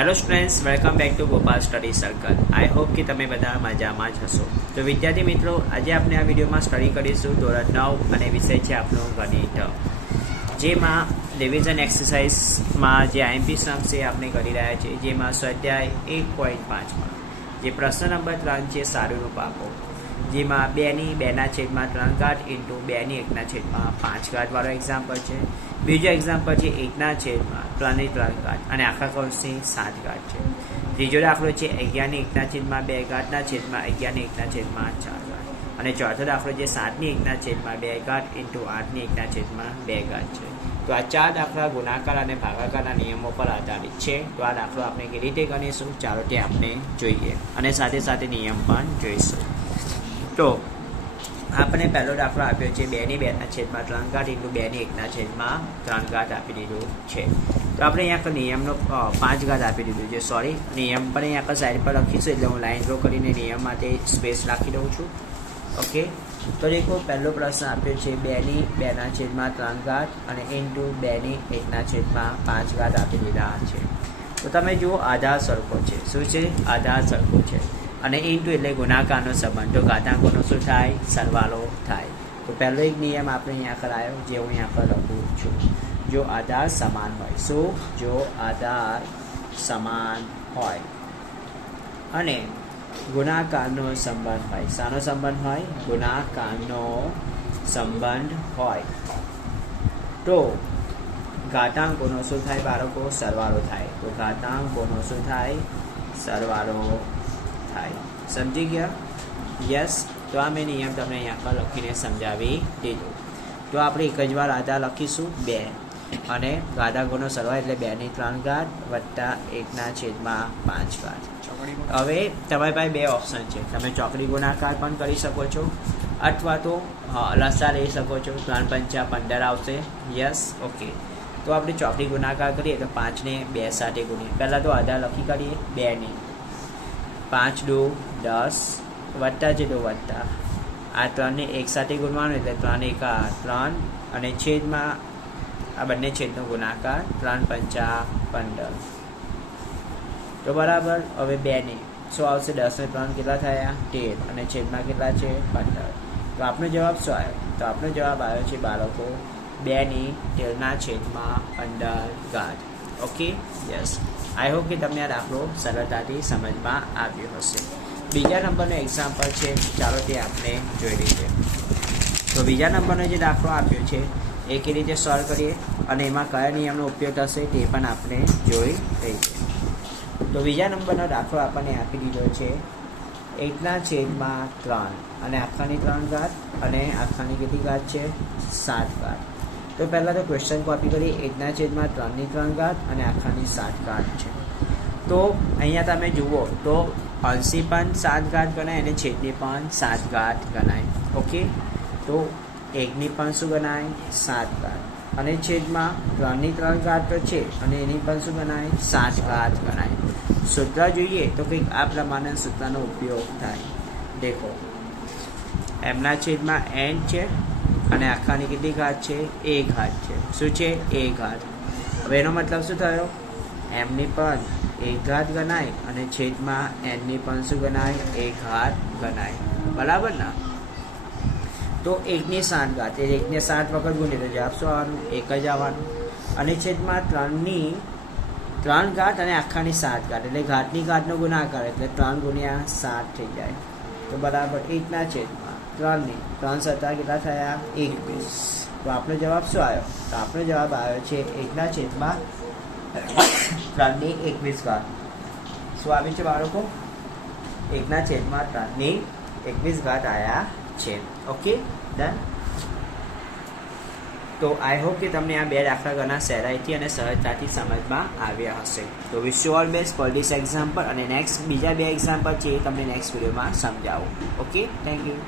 Hello students welcome back to Gopal study circle I hope કે તમે બધા મજામાં જ હશો. તો વિદ્યાર્થી મિત્રો, આજે આપણે આ વિડીયોમાં સ્ટડી કરીશું ધોરણ નવ અને વિષય છે આપણો ગણિત. જેમાં રિવિઝન એક્સરસાઇઝમાં જે આઈએમપી સમ છે આપણે કરી રહ્યા છીએ, જેમાં સ્વાધ્યાય એક પોઈન્ટ પાંચમાં જે પ્રશ્ન નંબર ત્રણ છે સારુંનો પાકો જેમાં બેની બેના છેદમાં ત્રણ ઘાટ ઇન્ટુ બેની એકના છેદમાં પાંચ ઘાટવાળો એક્ઝામ્પલ છે. બીજો એક્ઝામ્પલ છે એકના છેદમાં ત્રણની ત્રણ ઘાટ અને આખા કૌંસની સાત ઘાટ છે. ત્રીજો દાખલો છે અગિયારની એકના છેદમાં બે ઘાટના છેદમાં અગિયારની એકના છેદમાં ચાર ઘાટ અને ચોથો દાખલો છે સાતની એકના છેદમાં બે ઘાટ ઇન્ટુ આઠની એકના છેદમાં બે ઘાટ છે. તો આ ચાર દાખલા ગુણાકાર અને ભાગાકારના નિયમો પર આધારિત છે. તો આ દાખલો આપણે કેવી રીતે ગણીશું? ચાલો તે આપણે જોઈએ અને સાથે સાથે નિયમ પણ જોઈશું. તો આપણે પહેલો દાખલો આપ્યો છે, બેની બેના છેદમાં ત્રણ ઘાટ ઇન્ટુ બેની એકના છેદમાં ત્રણ ઘાટ આપી દીધું છે. તો આપણે અહીંયા આગળ નિયમનો પાંચ ઘાત આપી દીધું છે સોરી નિયમ પણ અહીંયા આગળ સાઈડ પર લખીશું, એટલે હું લાઈન ડ્રો કરીને નિયમ માટે સ્પેસ રાખી દઉં છું. ઓકે તો દેખો, પહેલો પ્રશ્ન આપ્યો છે, બેની બેના છેદમાં ત્રણ ઘાત અને ઇન્ટુ બેની એકના છેદમાં પાંચ ઘાત આપી દીધા છે. તો તમે જુઓ, આધાર સરખો છે. શું છે? આધાર સરખો છે. અને ઇન્ટુ એટલે ગુણાકારનો સંબંધ. તો ઘાતાંકોનો શું થાય? સરવાળો થાય. તો પહેલો એક નિયમ આપણે અહીંયા આગળ આવ્યો, જે હું અહીંયા આગળ લખું છું. જો આધાર સમાન હોય. શું? જો આધાર સમાન હોય. અને ગુણાકારનો સંબંધ હોય. શાનો સંબંધ હોય? ગુણાકારનો સંબંધ હોય. તો ઘાતાંકોનો શું થાય? બાળકો, સરવાળો થાય. તો ઘાતાંકોનો શું થાય? સરવાળો થાય. સમજી ગયા? યસ તો આ મેં નિયમ તમને અહીંયા પર લખીને સમજાવી દીધું. તો આપણે એક જ વાર આધાર લખીશું. બે. અને ઘાતાંકોનો સરવાળો એટલે બેની ત્રણ ઘાત વત્તા એકના છેદમાં પાંચ ઘાત. હવે તમારી પાસે બે ઓપ્શન છે. તમે ચોકડી ગુણાકાર પણ કરી શકો છો. અથવા તો લસા લઈ શકો છો. ત્રણ પંચા પંદર આવશે. યસ ઓકે તો આપણે ચોકડી ગુણાકાર કરીએ તો પાંચને બે સાથે ગુણીએ. પહેલાં તો આધાર લખી કરીએ બેની પાંચ દો, દસ, વત્તા જેટલો વત્તા. આ ત્રણને એક સાથે ગુણવાનું એટલે ત્રણ એકા ત્રણ અને છેદમાં આ બંને છેદનો ગુણાકાર ત્રણ પંચા પંદર. તો બરાબર, હવે બેને. શું આવશે દસને ત્રણ કેટલા થયા? તેર. અને છેદમાં કેટલા છે? પંદર. તો આપણો જવાબ શું આવ્યો? તો આપણો જવાબ આવ્યો છે બાળકો, બેની તેરના છેદમાં પંદર ગાંઠ ઓકે યસ આઈ હોપ કે તમને આ દાખલો સરળતાથી સમજમાં આવ્યો હશે. બીજા નંબરનો એક્ઝામ્પલ છે, ચાલો તે આપણે જોઈ લઈએ. તો બીજા નંબરનો જે દાખલો આપ્યો છે, એ કેવી રીતે સોલ્વ કરીએ અને એમાં કયા નિયમનો ઉપયોગ થશે તે પણ આપણે જોઈ લઈએ. તો બીજા નંબરનો દાખલો આપણને આપી દીધો છે, એકના છેદમાં ત્રણ. અને આખાની ત્રણ ઘાત અને આખાની કેટલી ઘાત છે? સાત ઘાત. તો પહેલાં તો ક્વેશ્ચન કોપી કરી એકના છેદમાં ત્રણની ત્રણ ઘાત અને આખાની સાત ઘાત છે. તો અહીંયા તમે જુઓ, તો અલસી પણ સાત ઘાત ગણાય અને છેદની પણ સાત ઘાત ગણાય. ઓકે તો એકની પણ શું ગણાય? સાત ઘાત. અને છેદમાં ત્રણની ત્રણ ઘાત તો છે, અને એની પણ શું ગણાય? સાત ઘાત ગણાય. સૂત્ર જોઈએ તો કંઈક આ પ્રમાણે સૂત્રનો ઉપયોગ થાય. દેખો. એમના છેદમાં એન છે અને આખાની કેટલી ઘાત છે? એ ઘાત છે. શું છે? એ ઘાત. હવે એનો મતલબ શું થયો? એમની પણ એક ઘાત ગણાય અને છેદમાં એનની પણ શું ગણાય? એ ઘાત ગણાય. બરાબર ને? તો એકની સાત ઘાત. એટલે એકને સાત વખત ગુણીએ તો જવાબ શું આવવાનું? એક જ આવવાનું. અને છેદમાં ત્રણની, ત્રણ ઘાત અને આખાની સાત ઘાત. એટલે ઘાતની ઘાતનો ગુણાકાર. એટલે ત્રણ ગુણ્યા સાત થઈ જાય. તો બરાબર. એકના છેદમાં. ત્રણની, ત્રણ સત્તા કેટલા થયા? એકવીસ તો આપણો જવાબ શું આવ્યો? તો આપણો જવાબ આવ્યો છે એકના છેદમાં ત્રણની એકવીસ ઘાત. શું આવ્યું છે બાળકો? એકના છેદમાં ત્રણની એકવીસ ઘાત આવ્યા છે. ઓકે ડન તો આઈ હોપ કે તમને આ બે દાખલા ઘણા સહેલાઈથી અને સહજતાથી સમજમાં આવ્યા હશે. તો wish all best for this example અને નેક્સ્ટ બીજા બે એક્ઝામ્પલ છે એ તમને નેક્સ્ટ વિડીયોમાં સમજાવું. Okay thank you